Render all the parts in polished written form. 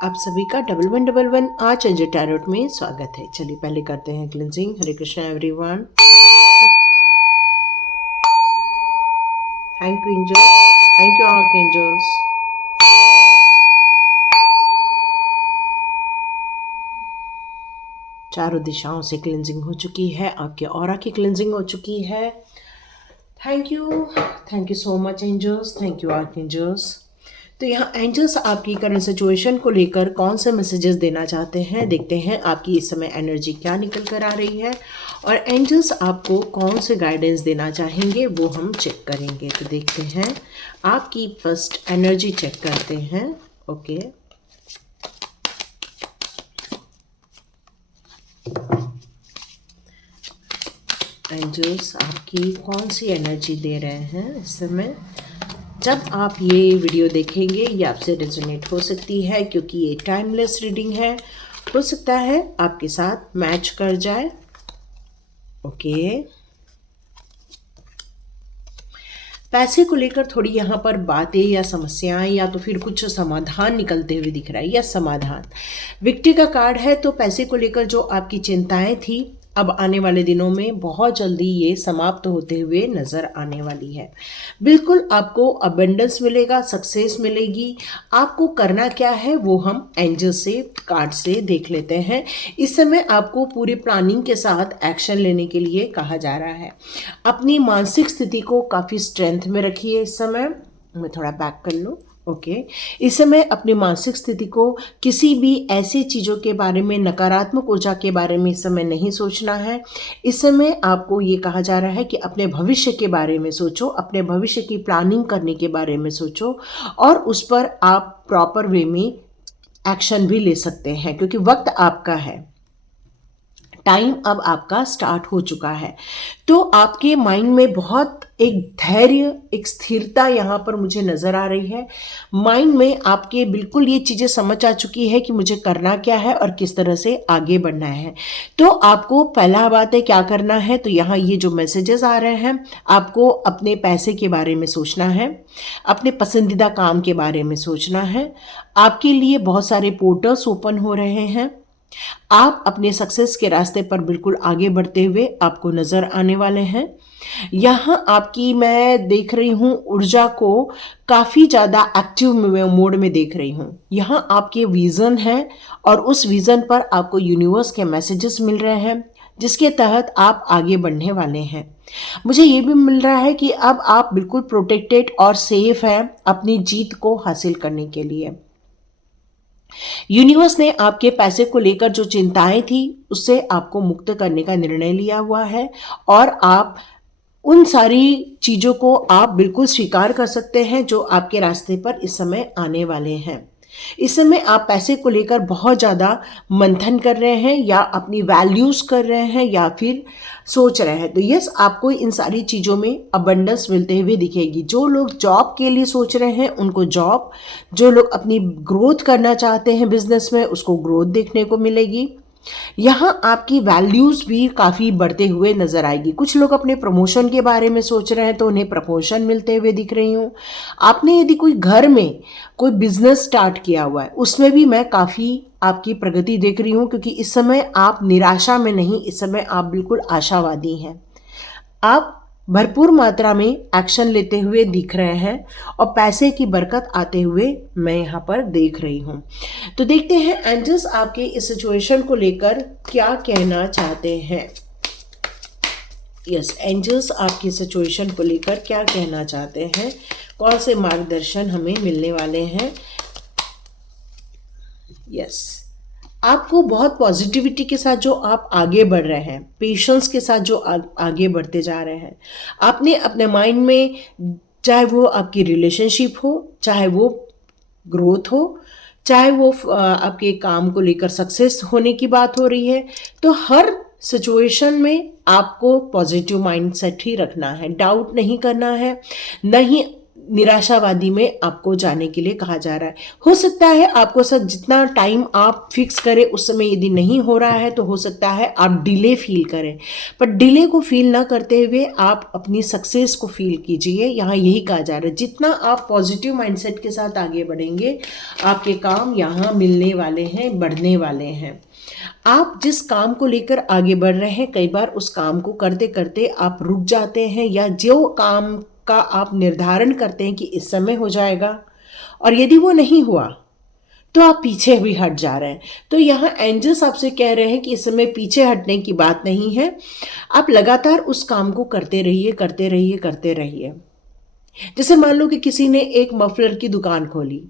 आप सभी का 1111 आज एंजल टैरोट में स्वागत है। चलिए पहले करते हैं cleansing. Hare Krishna everyone. Thank you angel, thank you archangels. चारों दिशाओं से क्लिनजिंग हो चुकी है, आपके ऑरा की क्लिनजिंग हो चुकी है। Thank you so much angels, thank you archangels. तो यहाँ एंजल्स आपकी करंट सिचुएशन को लेकर कौन से मैसेजेस देना चाहते हैं, देखते हैं आपकी इस समय एनर्जी क्या निकल कर आ रही है और एंजल्स आपको कौन से गाइडेंस देना चाहेंगे वो हम चेक करेंगे। तो देखते हैं, आपकी फर्स्ट एनर्जी चेक करते हैं। ओके, एंजल्स आपकी कौन सी एनर्जी दे रहे हैं इस समय। जब आप ये वीडियो देखेंगे ये आपसे रेजोनेट हो सकती है क्योंकि ये टाइमलेस रीडिंग है, हो सकता है आपके साथ मैच कर जाए। ओके, पैसे को लेकर थोड़ी यहाँ पर बातें या समस्याएं या तो फिर कुछ समाधान निकलते हुए दिख रहा है या समाधान। विक्ट्री का कार्ड है, तो पैसे को लेकर जो आपकी चिंताएं थी अब आने वाले दिनों में बहुत जल्दी ये समाप्त होते हुए नजर आने वाली है। बिल्कुल आपको अबंडेंस मिलेगा, सक्सेस मिलेगी। आपको करना क्या है वो हम एंजल से कार्ड से देख लेते हैं। इस समय आपको पूरी प्लानिंग के साथ एक्शन लेने के लिए कहा जा रहा है। अपनी मानसिक स्थिति को काफ़ी स्ट्रेंथ में रखिए। इस समय मैं थोड़ा बैक कर लूँ। ओके, इस समय अपनी मानसिक स्थिति को किसी भी ऐसी चीज़ों के बारे में, नकारात्मक ऊर्जा के बारे में इस समय नहीं सोचना है। इस समय आपको ये कहा जा रहा है कि अपने भविष्य के बारे में सोचो, अपने भविष्य की प्लानिंग करने के बारे में सोचो और उस पर आप प्रॉपर वे में एक्शन भी ले सकते हैं क्योंकि वक्त आपका है, टाइम अब आपका स्टार्ट हो चुका है। तो आपके माइंड में बहुत एक धैर्य, एक स्थिरता यहाँ पर मुझे नज़र आ रही है। माइंड में आपके बिल्कुल ये चीज़ें समझ आ चुकी है कि मुझे करना क्या है और किस तरह से आगे बढ़ना है। तो आपको पहला बात है क्या करना है, तो यहाँ ये जो मैसेजेस आ रहे हैं, आपको अपने पैसे के बारे में सोचना है, अपने पसंदीदा काम के बारे में सोचना है। आपके लिए बहुत सारे पोर्टल्स ओपन हो रहे हैं। आप अपने सक्सेस के रास्ते पर बिल्कुल आगे बढ़ते हुए आपको नज़र आने वाले हैं। यहाँ आपकी मैं देख रही हूँ ऊर्जा को काफ़ी ज़्यादा एक्टिव मोड में देख रही हूँ। यहाँ आपके विज़न है और उस विज़न पर आपको यूनिवर्स के मैसेजेस मिल रहे हैं जिसके तहत आप आगे बढ़ने वाले हैं। मुझे ये भी मिल रहा है कि अब आप बिल्कुल प्रोटेक्टेड और सेफ हैं अपनी जीत को हासिल करने के लिए। यूनिवर्स ने आपके पैसे को लेकर जो चिंताएं थी उससे आपको मुक्त करने का निर्णय लिया हुआ है और आप उन सारी चीज़ों को आप बिल्कुल स्वीकार कर सकते हैं जो आपके रास्ते पर इस समय आने वाले हैं। इस समय आप पैसे को लेकर बहुत ज़्यादा मंथन कर रहे हैं या अपनी वैल्यूज़ कर रहे हैं या फिर सोच रहे हैं। तो यस, आपको इन सारी चीज़ों में अबंडेंस मिलते हुए दिखेगी। जो लोग जॉब के लिए सोच रहे हैं उनको जॉब, जो लोग अपनी ग्रोथ करना चाहते हैं बिजनेस में उसको ग्रोथ देखने को मिलेगी। यहाँ आपकी वैल्यूज़ भी काफ़ी बढ़ते हुए नज़र आएगी। कुछ लोग अपने प्रमोशन के बारे में सोच रहे हैं तो उन्हें प्रमोशन मिलते हुए दिख रही हूँ। आपने यदि कोई घर में कोई बिजनेस स्टार्ट किया हुआ है उसमें भी मैं काफ़ी आपकी प्रगति देख रही हूँ क्योंकि इस समय आप निराशा में नहीं, इस समय आप बिल्कुल आशावादी हैं। आप भरपूर मात्रा में एक्शन लेते हुए दिख रहे हैं और पैसे की बरकत आते हुए मैं यहाँ पर देख रही हूँ। तो देखते हैं एंजल्स आपके इस सिचुएशन को लेकर क्या कहना चाहते हैं। यस, एंजल्स आपकी सिचुएशन को लेकर क्या कहना चाहते हैं, कौन से मार्गदर्शन हमें मिलने वाले हैं। यस, आपको बहुत पॉजिटिविटी के साथ जो आप आगे बढ़ रहे हैं, पेशेंस के साथ जो आगे बढ़ते जा रहे हैं, आपने अपने माइंड में, चाहे वो आपकी रिलेशनशिप हो, चाहे वो ग्रोथ हो, चाहे वो आपके काम को लेकर सक्सेस होने की बात हो रही है, तो हर सिचुएशन में आपको पॉजिटिव माइंडसेट ही रखना है। डाउट नहीं करना है, नहीं निराशावादी में आपको जाने के लिए कहा जा रहा है। हो सकता है आपको सब जितना टाइम आप फिक्स करें उस समय यदि नहीं हो रहा है तो हो सकता है आप डिले फील करें, पर डिले को फील ना करते हुए आप अपनी सक्सेस को फील कीजिए। यहाँ यही कहा जा रहा है, जितना आप पॉजिटिव माइंडसेट के साथ आगे बढ़ेंगे आपके काम यहाँ मिलने वाले हैं, बढ़ने वाले हैं। आप जिस काम को लेकर आगे बढ़ रहे हैं, कई बार उस काम को करते करते आप रुक जाते हैं, या जो काम का आप निर्धारण करते हैं कि इस समय हो जाएगा और यदि वो नहीं हुआ तो आप पीछे भी हट जा रहे हैं। तो यहाँ एंजल्स आपसे कह रहे हैं कि इस समय पीछे हटने की बात नहीं है, आप लगातार उस काम को करते रहिए, करते रहिए, करते रहिए। जैसे मान लो कि किसी ने एक मफलर की दुकान खोली,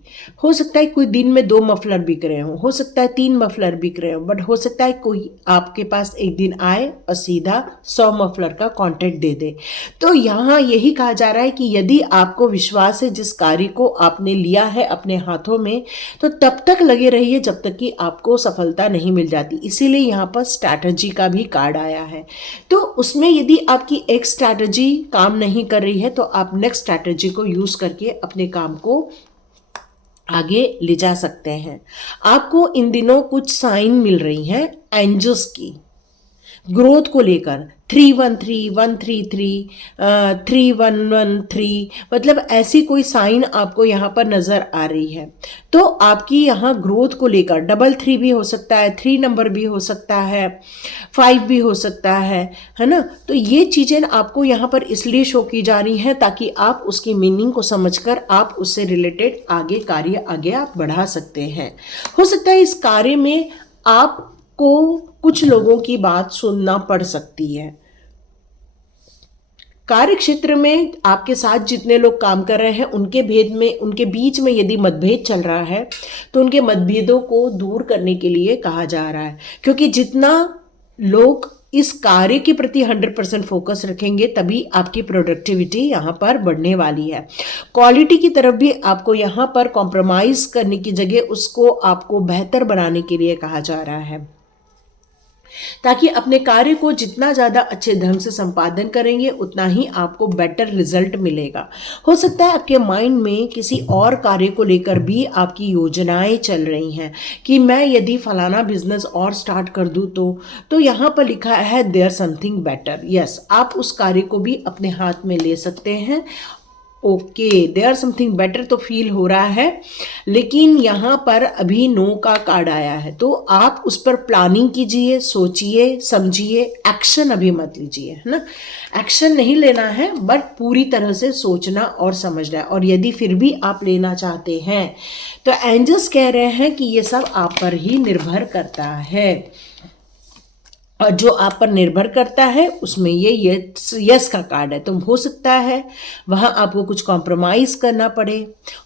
हो सकता है कोई दिन में 2 मफलर बिक रहे हो सकता है 3 मफलर बिक रहे हो, बट हो सकता है कोई आपके पास एक दिन आए और सीधा 100 मफलर का कॉन्ट्रैक्ट दे दे। तो यहाँ यही कहा जा रहा है कि यदि आपको विश्वास है जिस कार्य को आपने लिया है अपने हाथों में, तो तब तक लगे रहिए जब तक कि आपको सफलता नहीं मिल जाती। इसीलिए यहाँ पर स्ट्रैटेजी का भी कार्ड आया है। तो उसमें यदि आपकी एक स्ट्रैटेजी काम नहीं कर रही है तो आप नेक्स्ट स्ट्रैटेजी को यूज करके अपने काम को आगे ले जा सकते हैं। आपको इन दिनों कुछ साइन मिल रही हैं एंजल्स की ग्रोथ को लेकर, 313, 133, 3113, मतलब ऐसी कोई साइन आपको यहाँ पर नज़र आ रही है। तो आपकी यहाँ ग्रोथ को लेकर 33 भी हो सकता है, 3 नंबर भी हो सकता है, 5 भी हो सकता है ना। तो ये चीज़ें आपको यहाँ पर इसलिए शो की जा रही हैं ताकि आप उसकी मीनिंग को समझकर आप उससे रिलेटेड आगे कार्य आगे आप बढ़ा सकते हैं। हो सकता है इस कार्य में आपको कुछ लोगों की बात सुनना पड़ सकती है। कार्य क्षेत्र में आपके साथ जितने लोग काम कर रहे हैं उनके बीच में यदि मतभेद चल रहा है तो उनके मतभेदों को दूर करने के लिए कहा जा रहा है, क्योंकि जितना लोग इस कार्य के प्रति 100% फोकस रखेंगे तभी आपकी प्रोडक्टिविटी यहाँ पर बढ़ने वाली है। क्वालिटी की तरफ भी आपको यहाँ पर कॉम्प्रोमाइज करने की जगह उसको आपको बेहतर बनाने के लिए कहा जा रहा है, ताकि अपने कार्य को जितना ज़्यादा अच्छे ढंग से संपादन करेंगे उतना ही आपको बेटर रिजल्ट मिलेगा। हो सकता है आपके माइंड में किसी और कार्य को लेकर भी आपकी योजनाएं चल रही हैं कि मैं यदि फलाना बिजनेस और स्टार्ट कर दूं तो यहाँ पर लिखा है देयर समथिंग बेटर। यस, आप उस कार्य को भी अपने हाथ में ले सकते हैं। ओके, देयर समथिंग बेटर तो फील हो रहा है, लेकिन यहाँ पर अभी नो का कार्ड आया है। तो आप उस पर प्लानिंग कीजिए, सोचिए, समझिए, एक्शन अभी मत लीजिए, है ना। एक्शन नहीं लेना है, बट पूरी तरह से सोचना और समझना है। और यदि फिर भी आप लेना चाहते हैं तो एंजल्स कह रहे हैं कि ये सब आप पर ही निर्भर करता है, और जो आप पर निर्भर करता है उसमें ये यस का कार्ड है। तो हो सकता है वहाँ आपको कुछ कॉम्प्रोमाइज़ करना पड़े,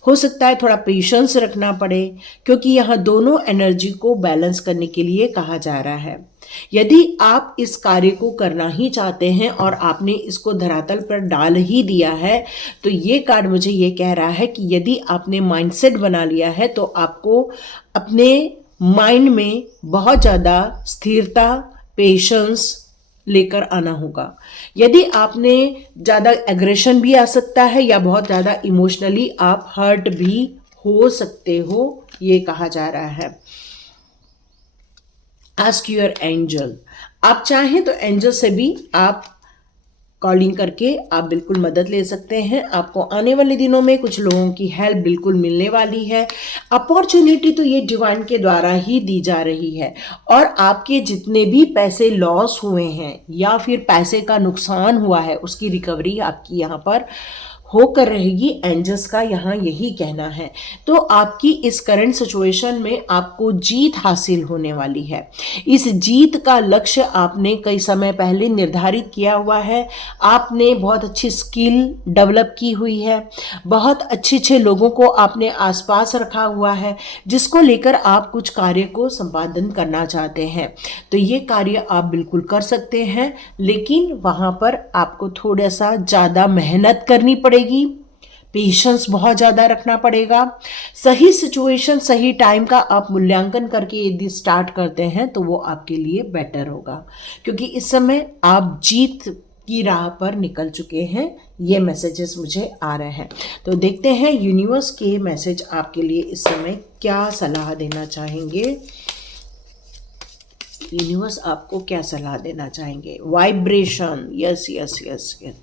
हो सकता है थोड़ा पेशेंस रखना पड़े, क्योंकि यहाँ दोनों एनर्जी को बैलेंस करने के लिए कहा जा रहा है। यदि आप इस कार्य को करना ही चाहते हैं और आपने इसको धरातल पर डाल ही दिया है तो ये कार्ड मुझे ये कह रहा है कि यदि आपने माइंडसेट बना लिया है तो आपको अपने माइंड में बहुत ज़्यादा स्थिरता, पेशेंस लेकर आना होगा। यदि आपने ज़्यादा एग्रेशन भी आ सकता है या बहुत ज़्यादा इमोशनली आप हर्ट भी हो सकते हो, ये कहा जा रहा है। आस्क योर एंजल, आप चाहें तो एंजल से भी आप कॉलिंग करके आप बिल्कुल मदद ले सकते हैं। आपको आने वाले दिनों में कुछ लोगों की हेल्प बिल्कुल मिलने वाली है। अपॉर्चुनिटी तो ये डिवाइन के द्वारा ही दी जा रही है, और आपके जितने भी पैसे लॉस हुए हैं या फिर पैसे का नुकसान हुआ है उसकी रिकवरी आपकी यहाँ पर होकर रहेगी। एंजल्स का यहाँ यही कहना है। तो आपकी इस करंट सिचुएशन में आपको जीत हासिल होने वाली है। इस जीत का लक्ष्य आपने कई समय पहले निर्धारित किया हुआ है। आपने बहुत अच्छी स्किल डेवलप की हुई है, बहुत अच्छे लोगों को आपने आसपास रखा हुआ है जिसको लेकर आप कुछ कार्य को संपादन करना चाहते हैं। तो ये कार्य आप बिल्कुल कर सकते हैं, लेकिन वहाँ पर आपको थोड़ा सा ज़्यादा मेहनत करनी पड़ेगी, पेशेंस बहुत ज़्यादा रखना पड़ेगा। सही सिचुएशन, सही टाइम का आप मूल्यांकन करके यदि स्टार्ट करते हैं तो वो आपके लिए बेटर होगा, क्योंकि इस समय आप जीत की राह पर निकल चुके हैं, ये मैसेजेस मुझे आ रहे हैं। तो देखते हैं यूनिवर्स के मैसेज आपके लिए इस समय क्या सलाह देना चाहेंगे। यूनिवर्स आपको क्या सलाह देना चाहेंगे? Vibration, yes yes yes yes,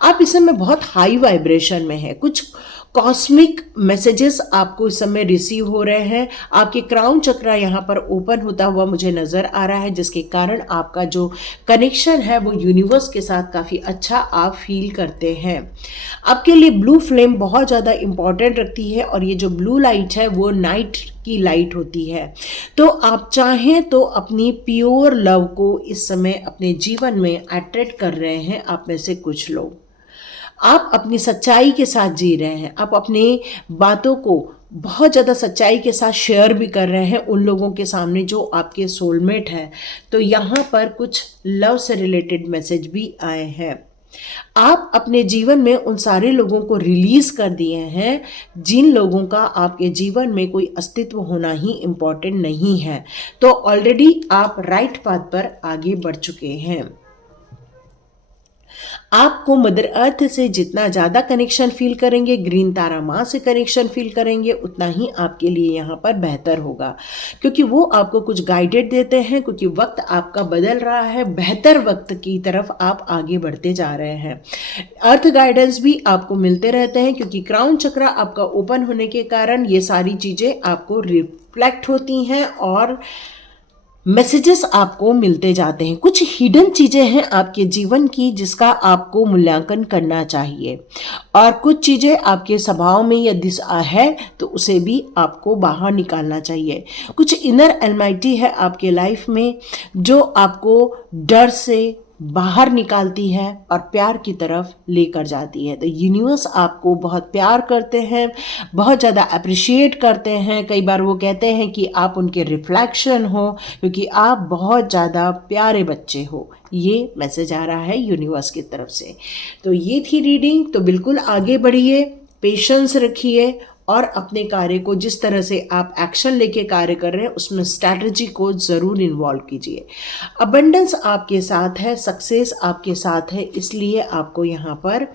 आप इस समय बहुत हाई वाइब्रेशन में है। कुछ कॉस्मिक मैसेजेस आपको इस समय रिसीव हो रहे हैं। आपके क्राउन चक्रा यहाँ पर ओपन होता हुआ मुझे नज़र आ रहा है, जिसके कारण आपका जो कनेक्शन है वो यूनिवर्स के साथ काफ़ी अच्छा आप फील करते हैं। आपके लिए ब्लू फ्लेम बहुत ज़्यादा इम्पॉर्टेंट रखती है, और ये जो ब्लू लाइट है वो नाइट की लाइट होती है। तो आप चाहें तो अपनी प्योर लव को इस समय अपने जीवन में अट्रैक्ट कर रहे हैं। आप में से कुछ लोग, आप अपनी सच्चाई के साथ जी रहे हैं, आप अपनी बातों को बहुत ज़्यादा सच्चाई के साथ शेयर भी कर रहे हैं उन लोगों के सामने जो आपके सोलमेट हैं। तो यहाँ पर कुछ लव से रिलेटेड मैसेज भी आए हैं। आप अपने जीवन में उन सारे लोगों को रिलीज कर दिए हैं जिन लोगों का आपके जीवन में कोई अस्तित्व होना ही इम्पोर्टेंट नहीं है। तो ऑलरेडी आप राइट पाथ पर आगे बढ़ चुके हैं। आपको मदर अर्थ से जितना ज़्यादा कनेक्शन फील करेंगे, ग्रीन तारा माँ से कनेक्शन फील करेंगे, उतना ही आपके लिए यहाँ पर बेहतर होगा, क्योंकि वो आपको कुछ गाइडेड देते हैं। क्योंकि वक्त आपका बदल रहा है, बेहतर वक्त की तरफ आप आगे बढ़ते जा रहे हैं। अर्थ गाइडेंस भी आपको मिलते रहते हैं, क्योंकि क्राउन चक्रा आपका ओपन होने के कारण ये सारी चीज़ें आपको रिफ्लेक्ट होती हैं और मैसेजेस आपको मिलते जाते हैं। कुछ हिडन चीज़ें हैं आपके जीवन की जिसका आपको मूल्यांकन करना चाहिए, और कुछ चीज़ें आपके स्वभाव में यदि है तो उसे भी आपको बाहर निकालना चाहिए। कुछ इनर एलमाइटी है आपके लाइफ में जो आपको डर से बाहर निकालती है और प्यार की तरफ लेकर जाती है। तो यूनिवर्स आपको बहुत प्यार करते हैं, बहुत ज़्यादा अप्रिशिएट करते हैं। कई बार वो कहते हैं कि आप उनके रिफ्लेक्शन हो, क्योंकि आप बहुत ज़्यादा प्यारे बच्चे हो। ये मैसेज आ रहा है यूनिवर्स की तरफ से। तो ये थी रीडिंग। तो बिल्कुल आगे बढ़िए, पेशेंस रखिए, और अपने कार्य को जिस तरह से आप एक्शन लेके कार्य कर रहे हैं उसमें स्ट्रैटेजी को ज़रूर इन्वॉल्व कीजिए। अबंडेंस आपके साथ है, सक्सेस आपके साथ है, इसलिए आपको यहाँ पर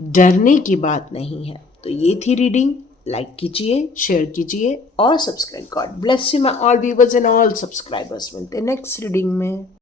डरने की बात नहीं है। तो ये थी रीडिंग। लाइक कीजिए, शेयर कीजिए और subscribe. God bless you my all viewers and all subscribers. मिलते हैं नेक्स्ट रीडिंग में।